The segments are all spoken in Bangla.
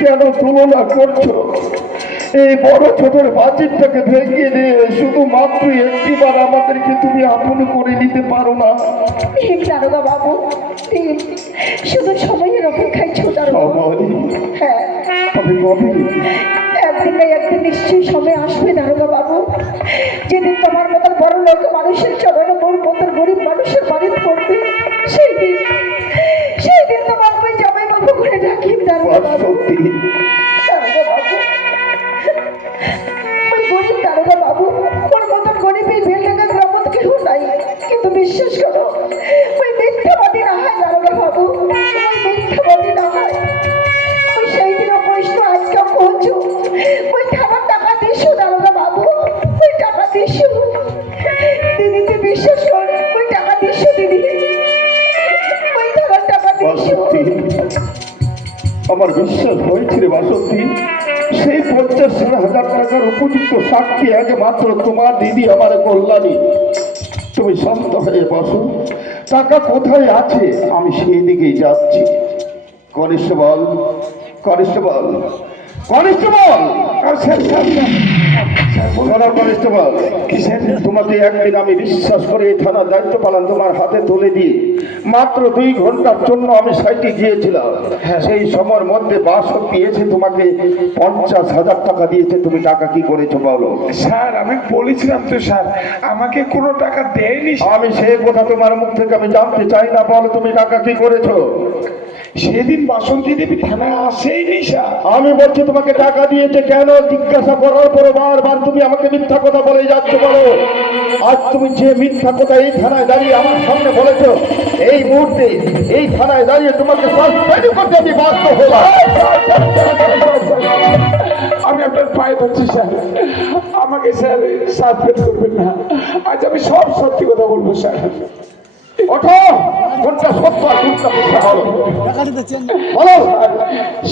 কেন তুলনা করছো? এই বড় ছোটর বাজেটটাকে ভেঙে দিয়ে শুধুমাত্র একটিবার আমাদেরকে তুমি আপন করে নিতে পারো না? দারোগা বাবু, শুধু সময়ের অপেক্ষায় হ্যাঁ, তবে কবে? একদিন না একদিন নিশ্চয়ই সময় আসবে দারোগা বাবু, যেদিন তোমার মতো বড় লোক মানুষের চরণে মোর মতো গরিব মানুষের বাড়ি পড়বে। সেই দিন তোমার ওই জামাই বাবু করে ডাকি দারোগা বাবু। দারোগা বাবু, ওই গরিব দারোগা বাবু, ওর মতন গরিব এই বেলডাঙ্গা গ্রামত কেউ নাই। কিন্তু বিশ্বাস করো, ওই মিথ্যাবাদী না হয় দারোগা বাবু, ওই মিথ্যাবাদী না হয়। ওই সেই দিন প্রশ্ন আজকে পৌঁছো, ওই থানার টাকা দিছো দারোগা বাবু, ওই টাকা দিছো দিদি, তুই বিশ্বাস কর, ওই টাকা দিছো দিদি, ওই থানার টাকা দিছো। আমার বিশ্বাস হয়েছিল বাসন্তী, সেই 50,000 টাকার উপযুক্ত সাক্ষী আগে মাত্র তোমার দিদি আমার কল্যাণী। তুমি শান্ত হয়ে বসো, টাকা কোথায় আছে আমি সেই দিকেই যাচ্ছি। কনিষ্ঠবল, কনিষ্ঠবল, কনিষ্ঠবল, কনিষ্ঠবল, তোমাকে একদিন আমি বিশ্বাস করে এই থানার দায়িত্ব পালন তোমার হাতে তুলে দিয়ে মাত্র 2 ঘন্টার জন্য আমি সাইটে গিয়েছিলাম। সেই সময়ের মধ্যে বাসন্তী এসে তোমাকে 50,000 টাকা দিয়েছে। তুমি টাকা কি করেছো বলো? স্যার আমি বলেছিলাম তো স্যার, আমাকে কোনো টাকা দেয়নি। আমি সেই কথা তোমার মুখ থেকে আমি জানতে চাই না, বলো তুমি টাকা কি করেছো? সেদিন বাসন্তী দেবী থানায় আসেইনি স্যার। আমি বলছি তোমাকে টাকা দিয়েছে কেন? জিজ্ঞাসা করার পরে বারবার তুমি আমাকে মিথ্যা কথা বলে যাচ্ছ। বলো, আজ তুমি যে মিথ্যা কথা এই থানায় দাঁড়িয়ে আমার সামনে বলেছো, এই মুহূর্তে এই থানায় দাঁড়িয়ে তোমাকে সাসপেন্ড করতে আমি বাধ্য হলাম। আমি আপনার পায়ে ধরছি স্যার, আমাকে স্যার সাসপেন্ড করবেন না। আজ আমি সব সত্যি কথা বলবো স্যার। ওঠো, কোনটা সত্য আর কোনটা মিথ্যা বলো। বলো,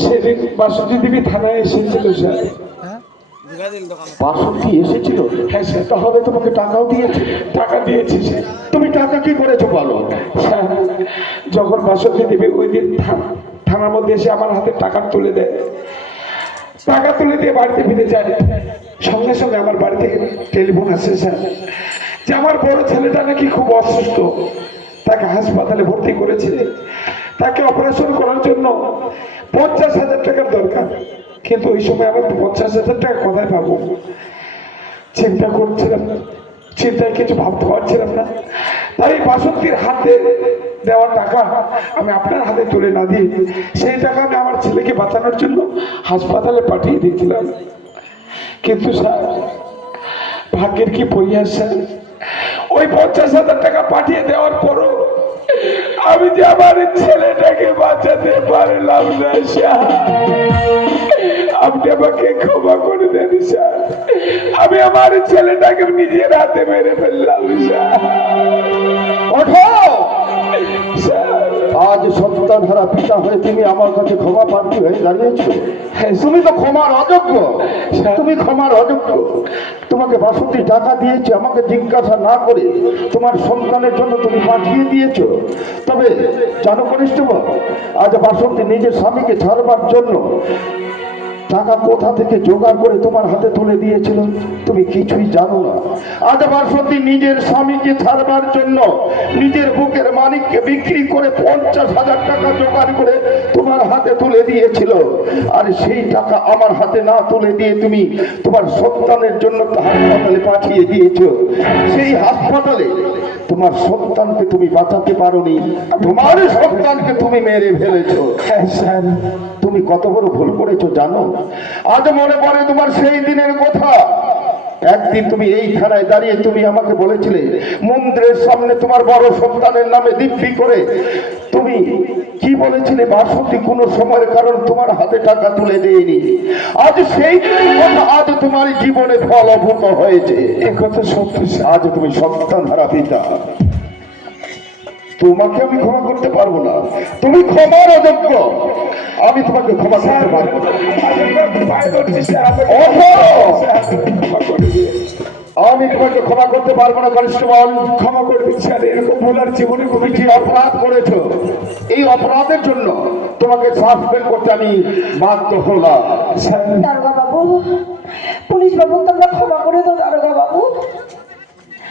সেদিন বাসন্তী দেবী থানায় এসেছিল স্যার। বাসন্তী এসেছিল? হ্যাঁ স্যার। তাহলে তোমাকে টাকাও দিয়েছে? টাকা দিয়েছি স্যার। তুমি টাকা কি করেছো বলো? স্যার যখন বাসন্তী দেবী ওই দিন থানার মধ্যে এসে আমার হাতে টাকা তুলে দেয়, টাকা তুলে দিয়ে বাড়িতে ফিরে যায়, সঙ্গে সঙ্গে আমার বাড়ি থেকে টেলিফোন আসে স্যার যে আমার বড় ছেলেটা নাকি খুব অসুস্থ, তাকে হাসপাতালে ভর্তি করেছে, তাকে অপারেশন করার জন্য 50,000 টাকার দরকার। কিন্তু ওই সময় আমার 50,000 টাকা কোথায় পাবো? চিন্তা করছিলাম, চিন্তায় কিছু ভাবতে পারছিলাম না। তাই বাসন্তীর হাতে দেওয়া টাকা আমি আপনার হাতে তুলে না দিয়ে সেই টাকা আমি আমার ছেলেকে বাঁচানোর জন্য হাসপাতালে পাঠিয়ে দিয়েছিলাম। কিন্তু স্যার ভাগ্যের কি পরিহাস স্যার, ওই 50,000 টাকা পাঠিয়ে দেওয়ার পরও আমি যে আমার ছেলেটাকে বাঁচাতে পারলাম না স্যার। আপনি আমাকে ক্ষমা করে দেন স্যার, আমি আমার ছেলেটাকে নিজের হাতে মেরে ফেললাম স্যার। ওঠো, আজ সন্তান হারা পিতা হয়ে তুমি আমার কাছে ক্ষমা প্রার্থী হয়ে দাঁড়িয়েছো। তুমি তো ক্ষমার অযোগ্য, তুমি ক্ষমার অযোগ্য। তোমাকে বাসন্তী টাকা দিয়েছে আমাকে জিজ্ঞাসা না করে, তোমার সন্তানের জন্য তুমি পাঠিয়ে দিয়েছো। তবে জানো কনিষ্ঠবল, আজ বাসন্তী নিজের স্বামীকে ছাড়বার জন্য টাকা কোথা থেকে জোগাড় করে তোমার হাতে তুলে দিয়েছিল তুমি কিছুই জানো না। আজ বাসন্তী নিজের স্বামীকে ছাড়বার জন্য নিজের বুকের মানিককে বিক্রি করে 50,000 টাকা জোগাড় করে তোমার হাতে তুলে দিয়েছিল। আর সেই টাকা আমার হাতে না তুলে দিয়ে তুমি তোমার সন্তানের জন্য হাসপাতালে পাঠিয়ে দিয়েছো। সেই হাসপাতালে তোমার সন্তানকে তুমি বাঁচাতে পারোনি, তোমার সন্তানকে তুমি মেরে ফেলেছো। হ্যাঁ স্যার, তুমি কত বড় ভুল করেছো জানো? আজ মনে পড়ে তোমার সেই দিনের কথা। একদিন তুমি এই থানায় দাঁড়িয়ে তুমি আমাকে বলেছিলে মন্দিরের সামনে তোমার বড় সন্তানের নামে দিব্যি করে তুমি কি বলেছিলে, বাসন্তী কোনো সময়ের কারণ তোমার হাতে টাকা তুলে দেয়নি। আজ সেই দিনের কথা আজ তোমার জীবনে ফলভূত হয়েছে। একথা সত্যি। আজ তুমি সন্তান হারা পিতা, তোমাকে আমি ক্ষমা করতে পারবো না, তুমি ক্ষমার অযোগ্য। আমি তোমাকে ক্ষমা করতে পারবো না। আমি তোমাকে ক্ষমা করতে পারবো না কনিষ্ঠবল। ক্ষমা করে দিচ্ছি। আর এরকম ভুল আর জীবনে তুমি যে অপরাধ করেছো, এই অপরাধের জন্য তোমাকে সাসপেন্ড করতে আমি বাধ্য হলাম। স্যার দারোগা বাবু, পুলিশ বাবু তোমরা ক্ষমা করে দাও দারোগা বাবু।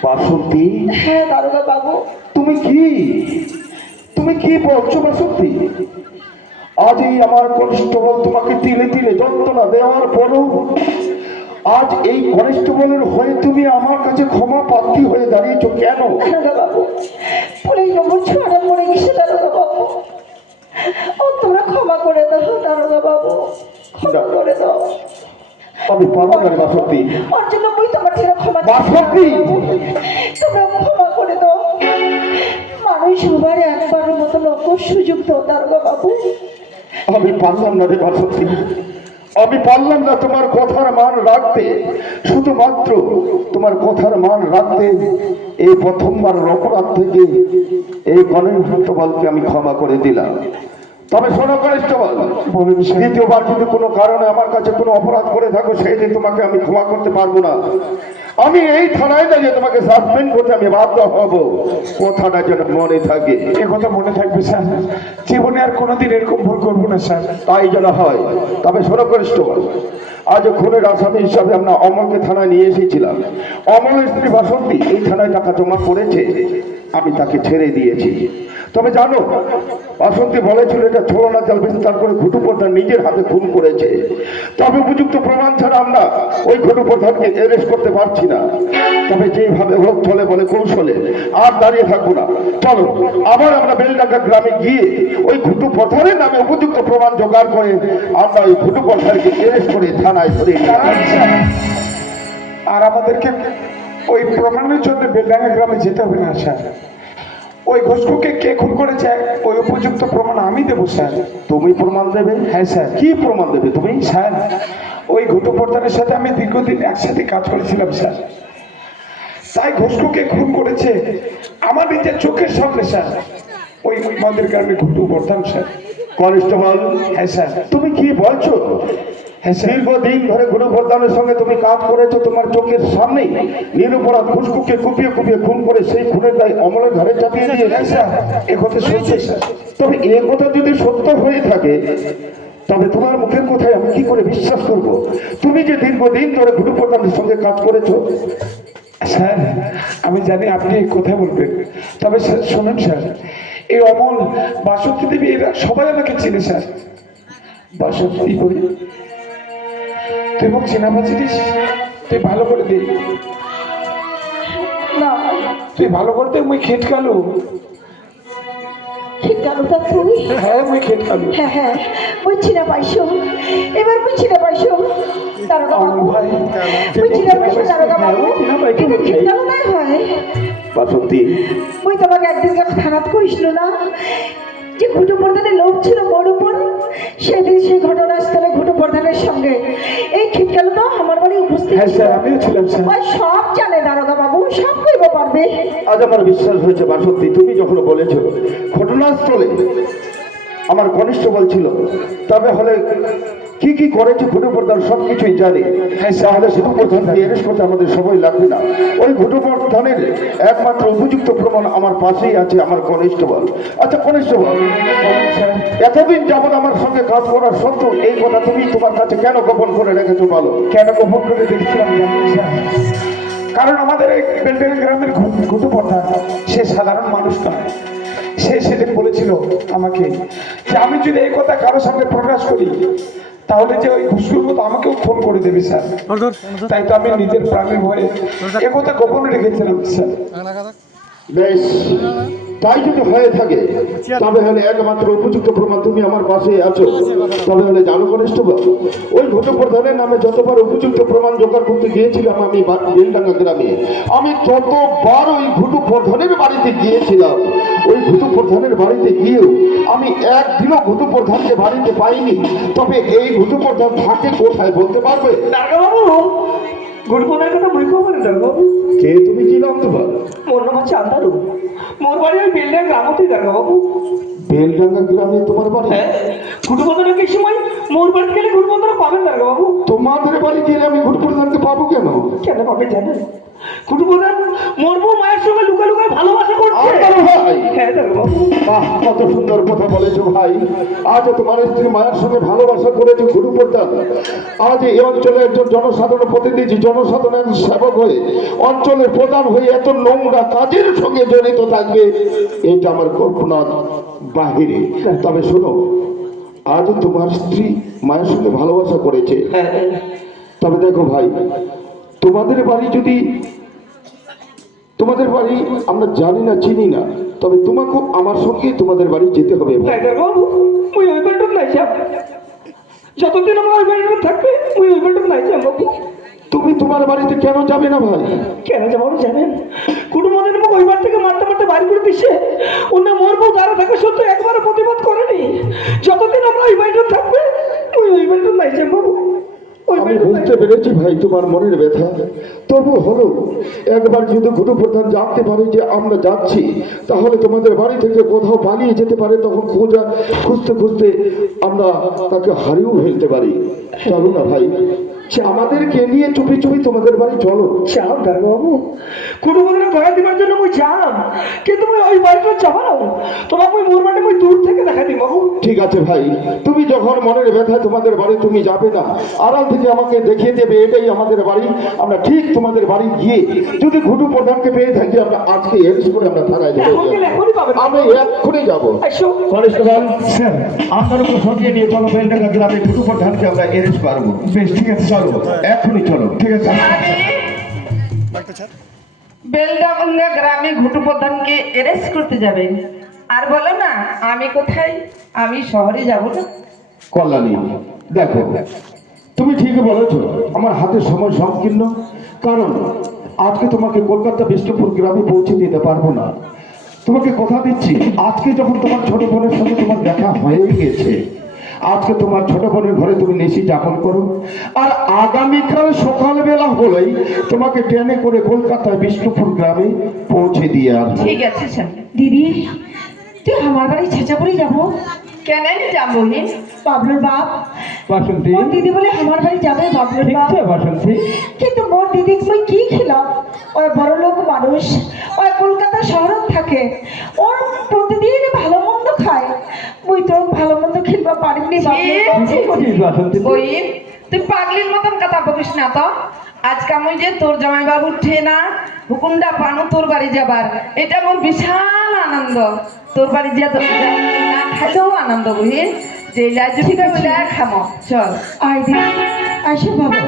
বাসন্তী, হ্যাঁ দারোগা বাবু। তুমি কি বলছো বাসন্তী? আজ এই আমার কনস্টেবল তোমাকে তিলে তিলে যন্ত্রণা দেওয়ার পরও আজ এই কনস্টেবলের হয়ে তুমি আমার কাছে ক্ষমা প্রার্থী হয়ে দাঁড়িয়েছো কেন? দারোগা বাবু, পুলিশ বাবু ছোঁড়া পড়ে গেছে দারোগা বাবু। ও তোমরা ক্ষমা করে দাও দারোগা বাবু, ক্ষমা করে দাও। আমি পারবো না রে বাসন্তী। ওর জন্য মই তোমার থেকে ক্ষমা চাই। বাসন্তী, তোমরা ক্ষমা করে দাও। মানুষ হবার একবারের মতো লোক সুযোগ দাও দারোগা বাবু। আমি পারলাম না রে বাসন্তী, আমি পারলাম না তোমার কথার মান রাখতে। শুধুমাত্র তোমার কথার মান রাখতে এই প্রথমবার অপরাধ থেকে এই কনস্টেবলকে আমি ক্ষমা করে দিলাম। তবে শোনো কনস্টেবল, বলুন স্যার। দ্বিতীয়বার যদি কোনো কারণে আমার কাছে কোনো অপরাধ করে থাকো সেই দিন তোমাকে আমি ক্ষমা করতে পারবো না। আমি এই থানায় দাঁড়িয়ে তোমাকে সাসপেন্ড করতে আমি বাধ্য হব। কথাটা যেন মনে থাকে। এ কথা মনে থাকবে স্যার, জীবনে আর কোনোদিন এরকম ভুল করবো না স্যার। তাই যেন হয়। তবে শোনো কনস্টেবল, আজ খুনের আসামি হিসাবে আমরা অমলকে থানায় নিয়ে এসেছিলাম। অমলের স্ত্রী বাসন্তী এই থানায় টাকা জমা করেছে, আমি তাকে ছেড়ে দিয়েছি। তবে জানো, বাসন্তী বলেছিল এটা ছলনা জাল বিস্তার করে ঘুটু প্রধান নিজের হাতে খুন করেছে। তবে উপযুক্ত প্রমাণ ছাড়া আমরা ওই ঘুটু প্রধানকে অ্যারেস্ট করতে পারছি না। তবে যেভাবে হোক চলে বলে কৌশলে আর দাঁড়িয়ে থাকবো না। চলো আবার আমরা বেলডাঙ্গা গ্রামে গিয়ে ওই ঘুটু প্রধানের নামে উপযুক্ত প্রমাণ জোগাড় করে আমরা ওই ঘুটু প্রধানকে অ্যারেস্ট করে থানায় ধরে নিয়ে আসবো। আচ্ছা, আর আমাদেরকে ওই প্রমাণের জন্য বেলডাঙ্গা গ্রামে যেতে হবে না স্যার। ওই ঘোষকুকে কে খুন করেছে ওই উপযুক্ত প্রমাণ আমি দেবো স্যার। তুমি প্রমাণ দেবে? হ্যাঁ স্যার। কি প্রমাণ দেবে তুমি? স্যার, ওই ঘটু প্রধানের সাথে আমি দীর্ঘদিন একসাথে কাজ করেছিলাম স্যার। তাই ঘোষকুকে খুন করেছে আমার নিজের চোখের সামনে স্যার ওই আমাদের গ্রামের ঘটু প্রধান স্যার। কনস্টেবল, হ্যাঁ স্যার। তুমি কি বলছো? হ্যাঁ স্যার। দীর্ঘদিন ধরে গুরু প্রধানের সঙ্গে তুমি কাজ করেছো, তোমার চোখের সামনে নিরপরাধ খুশকুকে কুপিয়ে কুপিয়ে খুন করে সেই খুনের দায় অমলের ঘরে চাপিয়ে দিয়ে। হ্যাঁ স্যার, এ কথা সত্যি স্যার। তবে এ কথা যদি সত্য হয়ে থাকে তবে তোমার মুখের কথায় আমি কি করে বিশ্বাস করব? তুমি যে দীর্ঘদিন ধরে গুরু প্রধানের সঙ্গে কাজ করেছো। স্যার, আমি জানি আপনি এই কথা বলবেন, তবে স্যার শুনুন স্যার, এই অমল বাসন্তী দেবী এরা সবাই আমাকে চিনে স্যার। বাসন্তী বলি তুই মুখ চেনা পাচ্ছিস? তুই ভালো করে দে, না তুই ভালো করে দে। মুই খেট কালু। ঠিক গেল তা তুই। হ্যাঁ মুই খেট কালু। হ্যাঁ হ্যাঁ বুঝছি না পাইছো, এবার বুঝছি না পাইছো দারোগা অমল বাবু। ভাই বুঝছি না পাইছো দারোগা বাবু, কিন্তু ঠিক গেল নাই হয়। বাসন্তী, ওই তোমাকে একদিন থানাত কইছিল না যে ঘুটু প্রধানের লোক ছিল মোর উপর। সেদিন সেই ঘটনাস্থলে ঘুটু প্রধানের সঙ্গে এই খিটকালো তো আমার বাড়ি উপস্থিত হ্যাঁ ছিল। স্যার, আমিও ছিলাম স্যার। ওই সব জানে দারোগা বাবু, সব কইব পারবে। আজ আমার বিশ্বাস হয়েছে বাসন্তী, তুমি যখন বলেছো ঘটনাস্থলে আমার কনিষ্ঠবল ছিল, তবে হলে কি কি করেছে ঘুটু প্রধান সব কিছুই জানি। তাহলে ঘুটু প্রধানকে অ্যারেস্ট করতে আমাদের সময় লাগবে না। ওই ঘুটু প্রধানের একমাত্র উপযুক্ত প্রমাণ আমার পাশেই আছে, আমার কনিষ্ঠবল। আচ্ছা কনিষ্ঠবল, এতদিন যাবৎ আমার সঙ্গে কাজ করার সত্ত্বেও এই কথা তুমি তোমার কাছে কেন গোপন করে রেখেছো বলো? কেন গোপন করে দেখছিলাম জানেন স্যার? কারণ আমাদের এই বেলডাঙ্গা গ্রামের ঘুটু প্রধান সে সাধারণ মানুষ নয়। সে সেদিন বলেছিল আমাকে যে আমি যদি এই কথা কারোর সামনে প্রকাশ করি তাহলে যে ওই ঘুষকুর মতো আমাকেও ফোন করে দেবে স্যার। তাই তো আমি নিজের প্রাণের ভয়ে এ কথা গোপনে রেখেছিলাম স্যার। বেশ, তাই যদি হয়ে থাকে তবে হলে একমাত্র উপযুক্ত প্রমাণ তুমি আমার পাশে আছো। তবে হলে জানো কনিষ্ঠবল, ওই ঘটু প্রধানের নামে যতবার উপযুক্ত প্রমাণ জোগাড় করতে গিয়েছিলাম আমি বেলডাঙ্গা গ্রামে, আমি ততবার ওই ঘটু প্রধানের বাড়িতে গিয়েছিলাম। ওই ঘটু প্রধানের বাড়িতে গিয়েও আমি একদিনও ঘটু প্রধানকে বাড়িতে পাইনি। তবে এই ঘটু প্রধান থাকে কোথায় বলতে পারবে? দারোগা বাবু, ঘুটু প্রধানের কথা বই খবর দারোগা বাবু। কে তুমি কি নাম তোমার? মোর নাম হচ্ছে আন্দারু। মোর বাড়ি ওই বিল্ডিং গ্রামতেই দারোগা বাবু। বেলডাঙ্গা গ্রামে তোমার বাড়ি? হ্যাঁ, ঘুটু প্রধানের কি সময় মোর বাড়ি গেলে ঘুটু প্রধান পাবেন দারোগা বাবু। তোমাদের বাড়ি গেলে আমি ঘুটু প্রধানকে পাবো কেন? কেন পাবে জানেন? ঘুটু প্রধান মোর বউ মায়ের সঙ্গে লুকা লুকা আমায় ভালোবাসা করছে। আমার ভাই হ্যাঁ দারোগা বাবু। বাহ, কত সুন্দর কথা বলেছো ভাই। আজ তোমার স্ত্রী মায়ের সঙ্গে ভালোবাসা করেছে গুরু প্রধান। আজ এই অঞ্চলে একজন জনসাধারণ প্রতিনিধি, জনসাধারণের সেবক হয়ে, অঞ্চলের প্রধান হয়ে এত নোংরা কাজের সঙ্গে জড়িত থাকবে, এটা আমার কল্পনার বাহিরে। তবে শোনো, আজ তোমার স্ত্রী মায়ের সঙ্গে ভালোবাসা করেছে। হ্যাঁ তবে দেখো ভাই, তোমাদের বাড়ি যদি, তোমাদের বাড়ি আমরা জানি না, চিনি না, তবে তোমাকে আমার সঙ্গে তোমাদের বাড়ি যেতে হবে ভাই। নাই দারোগা বাবু, মুই ওই বাড়িটা নাই যাব। যতদিন আমরা ওই বাড়িটা থাকবে মুই ওই বাড়িটা নাই যাব বাবু। তুমি তোমার বাড়িতে কেন যাবে না ভাই? কেন যাবো জানেন? কুটুমদের মুখ ওই বাড়ি থেকে মারতে মারতে বাড়ি করে দিচ্ছে। অন্য মরবো যারা থাকে সত্য একবারও প্রতিবাদ করেনি। যতদিন আমরা ওই বাড়িটা থাকবে ওই বাড়িটা নাই যাব বাবু। ওই আমি বাড়িটা বুঝতে পেরেছি ভাই তোমার মনের ব্যথা। তবু হলো, একবার যদি গুরু প্রধান জানতে পারে যে আমরা যাচ্ছি, তাহলে তোমাদের বাড়ি থেকে কোথাও পালিয়ে যেতে পারে। তখন খুঁজতে খুঁজতে আমরা তাকে হারিয়েও ফেলতে পারি। চলো না ভাই, আমাদেরকে নিয়ে চুপি চুপি তোমাদের বাড়ি চলো। চাপ দারোগা বাবু, কুটুমদের ধরা দিবার জন্য মুই যাম, কিন্তু মুই ওই বাড়িটা যাবো না। তোমাকে ওই মোর বাড়ি মুই দূর থেকে দেখা দিই বাবু। ঠিক আছে ভাই, তুমি যখন মনের ব্যথা তোমাদের বাড়ি তুমি যাবে না, আড়াল থেকে আমাকে দেখিয়ে দেবে এটাই আমাদের বাড়ি। আমরা ঠিক তোমাদের বাড়ি গিয়ে যদি ঘুটু প্রধানকে পেয়ে থাকি, আমরা আজকে এরেস্ট করে আমরা থানায় যাবো। এখনই পাবেন। আমি এক্ষুনি যাবো। আসো। কনস্টেবল স্যার, আপনার উপর সরিয়ে নিয়ে চলো বেলডাঙ্গা গ্রামে ঘুটু প্রধানকে আমরা এরেস্ট করবো। বেশ, ঠিক আছে, চলো এক্ষুনি চলো। ঠিক আছে। বেলডাঙ্গা গ্রামে ঘুটু প্রধানকে অ্যারেস্ট করতে যাবেন? আর বলো না আমি কোথায়, আমি শহরে যাব না। কল্যাণী, দেখো, তুমি ঠিকই বলেছো, আমার হাতে সময় সংকীর্ণ। কারণ আজকে তোমাকে কলকাতা বিষ্ণুপুর গ্রামে পৌঁছে দিতে পারবো না। তোমাকে কথা দিচ্ছি, আজকে যখন তোমার ছোট বোনের সঙ্গে তোমার দেখা হয়ে গেছে, আজকে তোমার ছোট বোনের ঘরে তুমি নিশি যাপন করো। আর আগামীকাল সকালবেলা হলেই তোমাকে ট্রেনে করে কলকাতায় বিষ্ণুপুর গ্রামে পৌঁছে দিয়ে আসবো। ঠিক আছে স্যার। দিদি তুই আমার বাড়ি ছেঁচাপুরি যাবো? কেন যাবো নি? বাবলুর বাপ, বাসন্তী, মোর দিদি বলে আমার বাড়ি যাবে বাবলুর ঠিক বাপ। আছে বাসন্তী। কিন্তু মোর দিদি মুই কি খেলাম? ওই বড় লোক মানুষ, ওই কলকাতা শহরত থাকে, ওর প্রতিদিন ভালো মন্দ খায়। মুই তো ভালো মন্দ খেলবা পারিনি বাবলুর বাপ। কি করছিস বাসন্তী? ওই তুই পাগলির মতন কথা বলিস না তো। আজকে আমি যে তোর জামাই বাবু উঠে না হুকুমটা পানো তোর বাড়ি যাবার, এটা আমার বিশাল আনন্দ। তোর বাড়ি যা না খাইলেও আনন্দ বুঝি, যে লাজ ঠিক আছে খামো। চল আয় দিদি, আসো বাবু।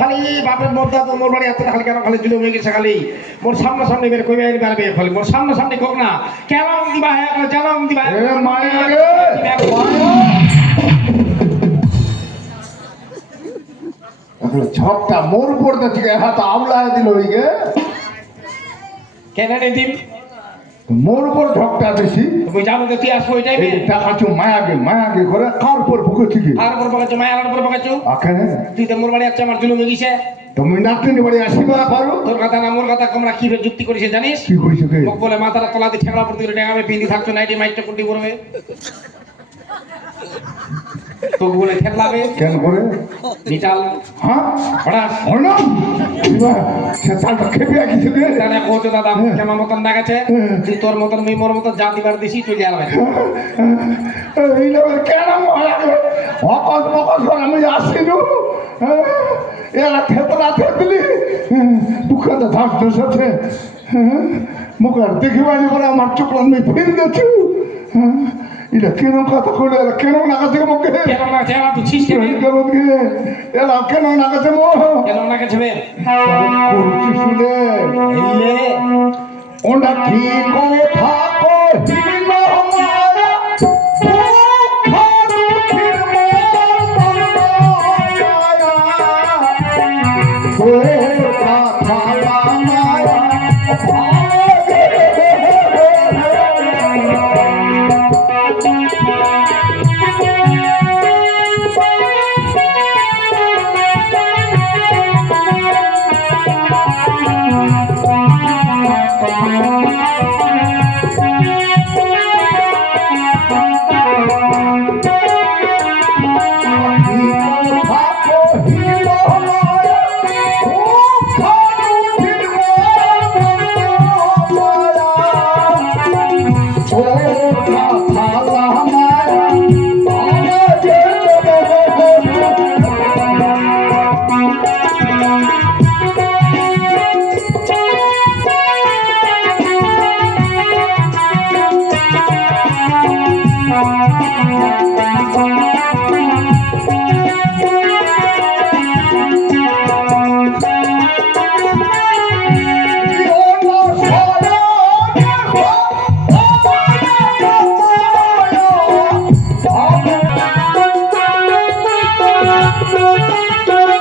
খালি বাপের মোর দাদা মোর বাড়ি এত খালি কেন খালি জুলুম হয়ে গেছে খালি মোর সামনে সামনে বের কই বের বের খালি মোর সামনে সামনে কোক না কেন দিবা হে জানাম দিবা ঝকটা মোর উপর থেকে হাত আমলায় দিল ওই গে, কেন রে দিম মোর উপর ঝকটা বেশি। তুমি জানো যে তুই আসবো ওই টাইমে টাকা চু মায়াগে করে কার উপর ভুকে থেকে আর উপর বাগাচ্ছ মায়ার উপর বাগাচ্ছ আখে তুই তো মোর বাড়ি আসছে আমার জুলুম হয়ে গেছে। তুমি নাতনি বাড়ি আসিবা পারো? তোর কথা না মোর কথা তোমরা কি যুক্তি করেছে জানিস? কি কইছে কে? মোক বলে মাথাটা তলা দিয়ে ঠেকলা পড়তে গেলে ঠেকাবে পিন্দি থাকছো নাইটি মাইটটা কুটি করবে তো বলে ঠেকলাবে কেন করে? নিটাল হ্যাঁ হঠাৎ হলো সে চালটা খেপে গেছে কে? তাহলে কোচ দাদা কেমন মতন না গেছে তুই তোর মতন মেয়ে মোর মতন যা দিবার দিছি চলে আসবে এই লোকের কেন অকস মকস করে আমি আসিনু এরা খেতরা খেতলি দুঃখতে ধাস দোষ আছে মুখের দেখিবানি করে আমার চোখলাম আমি ফির দেছু এটা কেন কথা কইলে এরা কেন না কাছে মুখে কেন না চেহারা তুই ছিস কেন কেন কে এরা কেন না কাছে মো কেন না গেছে বে করছি শুনে এলে ওনা কি কথা কহিল মায়া ও